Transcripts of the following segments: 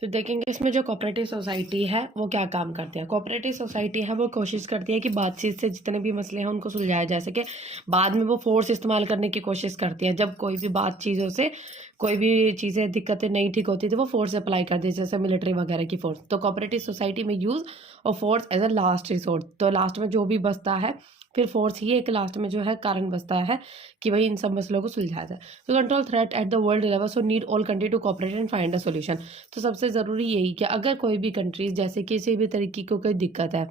फिर देखेंगे इसमें जो कोऑपरेटिव सोसाइटी है वो क्या काम करती है। कोऑपरेटिव सोसाइटी है वो कोशिश करती है कि बातचीत से जितने भी मसले हैं उनको सुलझाया जा सके। बाद में वो फोर्स इस्तेमाल करने की कोशिश करती है। जब कोई भी बात चीज़ों से कोई भी चीज़ें दिक्कतें नहीं ठीक होती तो वो फोर्स अप्लाई करती है, जैसे मिलिट्री वगैरह की फोर्स। तो कोऑपरेटिव सोसाइटी में यूज़ और force as a last resort. तो लास्ट में जो भी बचता है फिर फोर्स ही एक लास्ट में जो है कारण बचता है कि भाई इन सब मसलों को सुलझाया जाए। तो control threat at the world level, so need all country to cooperate and find a solution. तो सबसे ज़रूरी यही कि अगर कोई भी कंट्रीज जैसे किसी भी तरीके को कोई दिक्कत है,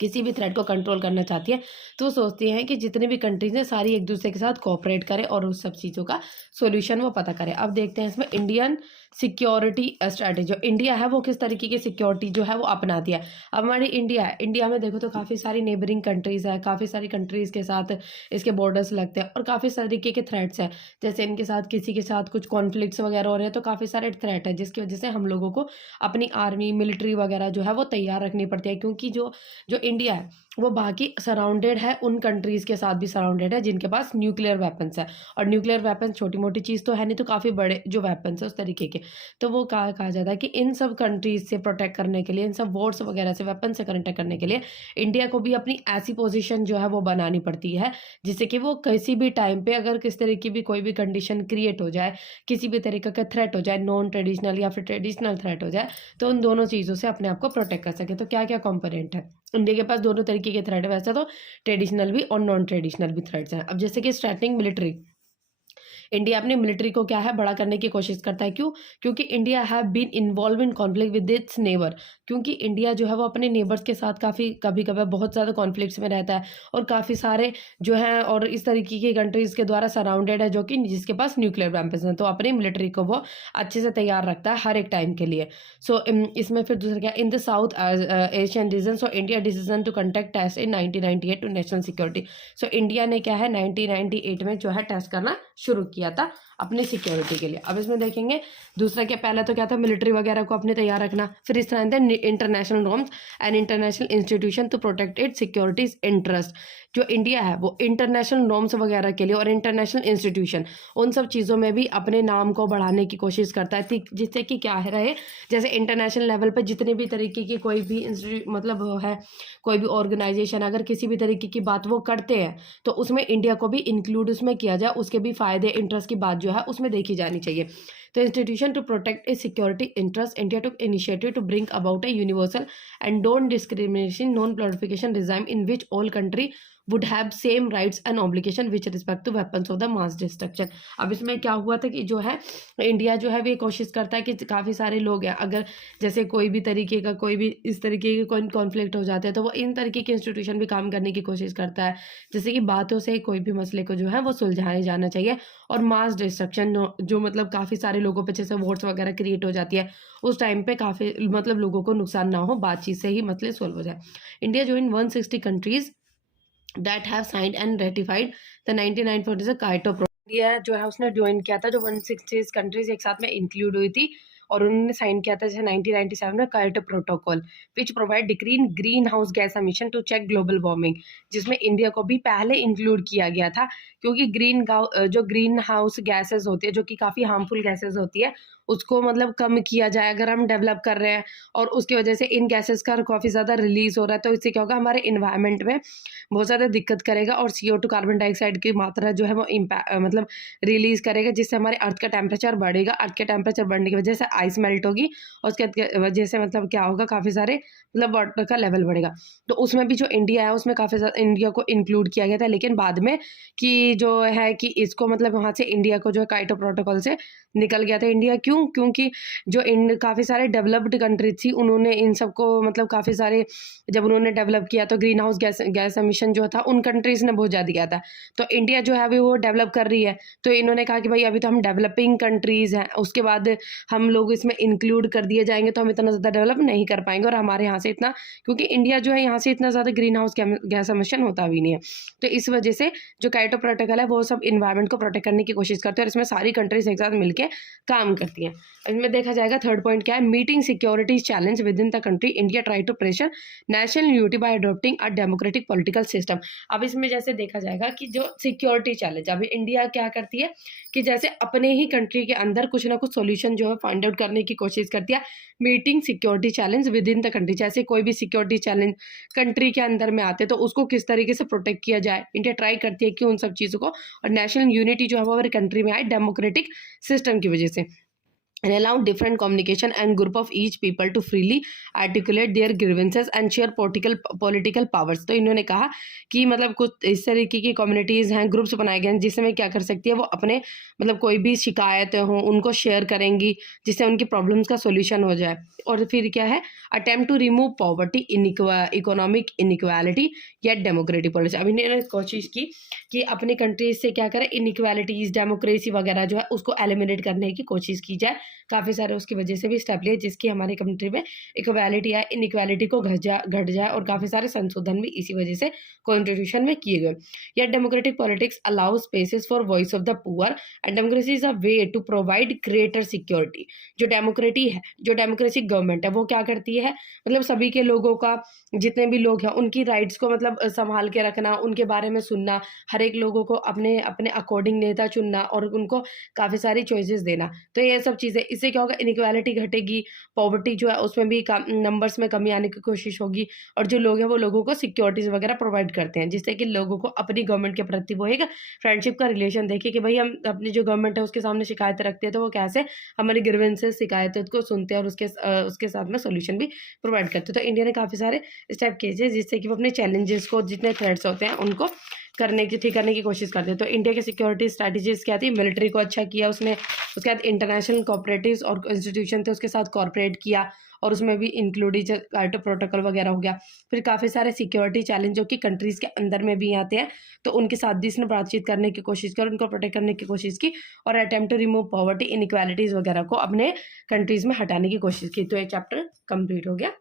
किसी भी थ्रेट को कंट्रोल करना चाहती है, तो वो सोचती हैं कि जितनी भी कंट्रीज हैं सारी एक दूसरे के साथ कोऑपरेट करें और उस सब चीज़ों का सॉल्यूशन वो पता करें। अब देखते हैं इसमें इंडियन सिक्योरिटी स्ट्रैटेजी, जो इंडिया है वो किस तरीके की सिक्योरिटी जो है वो अपनाती है। अब हमारी इंडिया है, इंडिया में देखो तो काफ़ी सारी नेबरिंग कंट्रीज़ है, काफ़ी सारी कंट्रीज़ के साथ इसके बॉर्डर्स लगते हैं और काफ़ी तरीके के थ्रेट्स हैं। जैसे इनके साथ किसी के साथ कुछ कॉन्फ्लिक्ट्स वगैरह हो रहे हैं तो काफ़ी सारे थ्रेट है, जिसकी वजह से हम लोगों को अपनी आर्मी मिलिट्री वगैरह जो है वो तैयार रखनी पड़ती है। क्योंकि जो जो इंडिया है वो बाकी सराउंडेड है, उन कंट्रीज़ के साथ भी सराउंडेड है जिनके पास न्यूक्लियर वेपन्स है। और न्यूक्लियर वेपन्स छोटी मोटी चीज़ तो है नहीं, तो काफ़ी बड़े जो वेपन्स है उस तरीके के। तो वो कहा जाता है कि इन सब कंट्रीज़ से प्रोटेक्ट करने के लिए, इन सब वॉर्स वगैरह से वेपन से प्रोटेक्ट करने के लिए इंडिया को भी अपनी ऐसी पोजीशन जो है वो बनानी पड़ती है जिससे कि वो किसी भी टाइम पे अगर किस तरह की भी कोई भी कंडीशन क्रिएट हो जाए, किसी भी तरीके का थ्रेट हो जाए, नॉन ट्रेडिशनल या फिर ट्रेडिशनल थ्रेट हो जाए, तो उन दोनों चीज़ों से अपने आप को प्रोटेक्ट कर सके। तो क्या क्या कंपोनेंट है इंडिया के पास? दोनों तरीके के थ्रेट है, वैसे तो ट्रेडिशनल भी और नॉन ट्रेडिशनल भी थ्रेट्स हैं। अब जैसे कि स्टार्टिंग मिलिट्री, इंडिया अपनी मिलिट्री को क्या है बड़ा करने की कोशिश करता है। क्यों? क्योंकि India have been involve in conflict with its neighbour. क्योंकि इंडिया जो है वो अपने नेबर्स के साथ काफ़ी कभी कभार बहुत ज़्यादा कॉन्फ्लिक्ट्स में रहता है और काफ़ी सारे जो हैं और इस तरीके की कंट्रीज़ के द्वारा सराउंडेड है जो कि जिसके पास न्यूक्लियर वेपन्स हैं। तो अपनी मिलिट्री को वो अच्छे से तैयार रखता है हर एक टाइम के लिए। सो इसमें फिर दूसरा क्या, in the South Asian region, so India decision to conduct test in 1998 to national security. So India ने क्या है 1998 में जो है टेस्ट करना शुरू किया था अपनी सिक्योरिटी के लिए। अब इसमें देखेंगे दूसरा क्या, पहला तो क्या था मिलिट्री वगैरह को अपने तैयार रखना। फिर इस तरह से international norms and international institution to protect it securities interest. जो इंडिया है वो इंटरनेशनल नॉर्म्स वगैरह के लिए और इंटरनेशनल इंस्टीट्यूशन उन सब चीज़ों में भी अपने नाम को बढ़ाने की कोशिश करता है, जिससे कि क्या है रहे, जैसे इंटरनेशनल लेवल पर जितने भी तरीके की कोई भी मतलब है कोई भी ऑर्गेनाइजेशन अगर किसी भी तरीके की बात वो करते हैं तो उसमें इंडिया को भी इंक्लूड उसमें किया जाए, उसके भी फायदे इंटरेस्ट की बात जो है उसमें देखी जानी चाहिए। तो institution to protect a security interest, India took initiative to bring about a universal and don't discrimination non proliferation regime in which all country would have same rights and obligation with respect to weapons of the mass destruction। अब इसमें क्या हुआ था कि जो है India जो है वो कोशिश करता है कि काफ़ी सारे लोग हैं, अगर जैसे कोई भी तरीके का कोई भी इस तरीके के कोई कॉन्फ्लिक्ट हो जाते हैं तो वो इन तरीके के इंस्टीट्यूशन भी काम करने की कोशिश करता है, जैसे कि बातों से कोई भी मसले को जो है वो सुलझाया जाना चाहिए। और मास डिस्ट्रक्शन जो मतलब काफ़ी सारे लोगों पे जैसे वॉर्स वगैरह क्रिएट हो जाती है उस टाइम पे काफ़ी मतलब लोगों को नुकसान ना हो, बातचीत से ही मसले सोल्व हो जाए। इंडिया जो इन 160 countries that have signed and ratified the 1994 Kyoto pro. India जो है उसने ज्वाइन किया था, जो 160 कंट्रीज एक साथ में इंक्लूड हुई थी और उन्होंने साइन किया था जैसे 1997 में Kyoto protocol which provide decrease green house gas emission to check global warming, जिसमें इंडिया को भी पहले इंक्लूड किया गया था। क्योंकि जो ग्रीन हाउस गैसेज होती है जो कि काफ़ी हार्मफुल गैसेज होती है उसको मतलब कम किया जाए अगर हम डेवलप कर रहे हैं और उसकी वजह से इन गैसेस का काफ़ी ज़्यादा रिलीज हो रहा है, तो इससे क्या होगा हमारे इन्वायरमेंट में बहुत ज़्यादा दिक्कत करेगा और CO2 कार्बन डाइऑक्साइड की मात्रा जो है वो मतलब रिलीज़ करेगा, जिससे हमारे अर्थ का टेम्परेचर बढ़ेगा। अर्थ के टेम्परेचर बढ़ने की वजह से आइस मेल्ट होगी और उसके वजह से मतलब क्या होगा काफ़ी सारे मतलब वाटर का लेवल बढ़ेगा। तो उसमें भी जो इंडिया है उसमें काफ़ी ज़्यादा इंडिया को इंक्लूड किया गया था, लेकिन बाद में कि जो है कि इसको मतलब वहाँ से इंडिया को जो है काइटो प्रोटोकॉल से निकल गया था इंडिया। क्यों? क्योंकि जो काफ़ी सारे डेवलप्ड कंट्रीज थी उन्होंने इन सबको मतलब काफ़ी सारे जब उन्होंने डेवलप किया तो ग्रीन हाउस गैस एमिशन जो था उन कंट्रीज़ ने बहुत ज़्यादा किया था। तो इंडिया जो है अभी वो डेवलप कर रही है, तो इन्होंने कहा कि भाई अभी तो हम डेवलपिंग कंट्रीज़ हैं, उसके बाद हम लोग इसमें इंक्लूड कर दिए जाएंगे तो हम इतना ज़्यादा डेवलप नहीं कर पाएंगे और हमारे यहाँ से इतना, क्योंकि इंडिया जो है यहाँ से इतना ज़्यादा ग्रीन हाउस गैस एमिशन होता भी नहीं है। तो इस वजह से जो काइटो प्रोटोकॉल है वो सब इन्वायरमेंट को प्रोटेक्ट करने की कोशिश करते हैं और इसमें सारी कंट्रीज एक साथ मिलकर के काम करती हैं। इनमें देखा जाएगा थर्ड पॉइंट क्या है, meeting security challenge within the country, India try to pressure national unity by adopting a democratic political system. अब इसमें जैसे देखा जाएगा कि जो सिक्योरिटी चैलेंज, अभी इंडिया क्या करती है कि जैसे अपने ही कंट्री के अंदर कुछ ना कुछ सॉल्यूशन जो है फाइंड आउट करने की कोशिश करती है। Meeting security challenge within the country, जैसे कोई भी सिक्योरिटी चैलेंज कंट्री के अंदर में आते हैं तो उसको किस तरीके से प्रोटेक्ट किया जाए, इंडिया ट्राई करती है कि उन सब चीज़ों को, और नेशनल यूनिटी जो है वो हमारी कंट्री में आए डेमोक्रेटिक सिस्टम की वजह से। and allow different communication and group of each people to freely articulate their grievances and share political powers। तो इन्होंने कहा कि मतलब कुछ इस तरीके की कम्युनिटीज़ हैं, ग्रुप्स बनाए गए हैं जिसमें क्या कर सकती है वो अपने मतलब कोई भी शिकायतें हों उनको शेयर करेंगी जिससे उनकी प्रॉब्लम्स का सोल्यूशन हो जाए। और फिर क्या है, attempt to remove poverty, economic inequality या डेमोक्रेटिक पॉलिसी। अभी इन्होंने कोशिश की कि अपनी कंट्रीज से क्या करें, इनइक्वालिटीज़, डेमोक्रेसी वगैरह जो है उसको एलिमिनेट करने की कोशिश की जाए। काफ़ी सारे उसकी वजह से भी स्टेप लिए जिसकी हमारी कंट्री में इक्वालिटी है, इनइक्वालिटी को घट जाए और काफ़ी सारे संशोधन भी इसी वजह से कॉन्स्टिट्यूशन में किए गए। या democratic politics allow spaces for voice of the poor and democracy is a way to provide greater security. जो डेमोक्रेटिक गवर्नमेंट है वो क्या करती है, मतलब सभी के लोगों का, जितने भी लोग हैं उनकी राइट्स को मतलब संभाल के रखना, उनके बारे में सुनना, हर एक लोगों को अपने अपने अकॉर्डिंग नेता चुनना और उनको काफ़ी सारी चॉइसेस देना। तो ये सब चीज़ें, इससे क्या होगा, इनइक्वालिटी घटेगी, पॉवर्टी जो है उसमें भी नंबर्स में कमी आने की कोशिश होगी, और जो लोग हैं वो लोगों को सिक्योरिटीज़ वगैरह प्रोवाइड करते हैं जिससे कि लोगों को अपनी गवर्नमेंट के प्रति वो एक फ्रेंडशिप का रिलेशन देखे कि भाई हम अपनी जो गवर्नमेंट है उसके सामने शिकायतें रखते हैं तो वो कैसे हमारी ग्रीवेंसेस, शिकायतों को सुनते हैं और उसके साथ में सोल्यूशन भी प्रोवाइड करते हैं। तो इंडिया ने काफ़ी सारे स्टेप किए जिससे कि वो अपने चैलेंजेस को, जितने थ्रेट्स होते हैं उनको ठीक करने की कोशिश करते हैं। तो इंडिया की सिक्योरिटी स्ट्रैटेजीज क्या थी, मिलिट्री को अच्छा किया उसने, उसके बाद इंटरनेशनल कोऑपरेटिव्स और इंस्टीट्यूशन थे उसके साथ कॉर्पोरेट किया और उसमें भी इंक्लूडिंग कार्टो प्रोटोकॉल वगैरह हो गया। फिर काफ़ी सारे सिक्योरिटी चैलेंज जो कि कंट्रीज़ के अंदर में भी आते हैं तो उनके साथ भी इसने बातचीत करने की कोशिश की और उनको प्रोटेक्ट करने की कोशिश की और attempt to remove poverty, inequalities वगैरह को अपने कंट्रीज़ में हटाने की कोशिश की। तो ये चैप्टर कंप्लीट हो गया।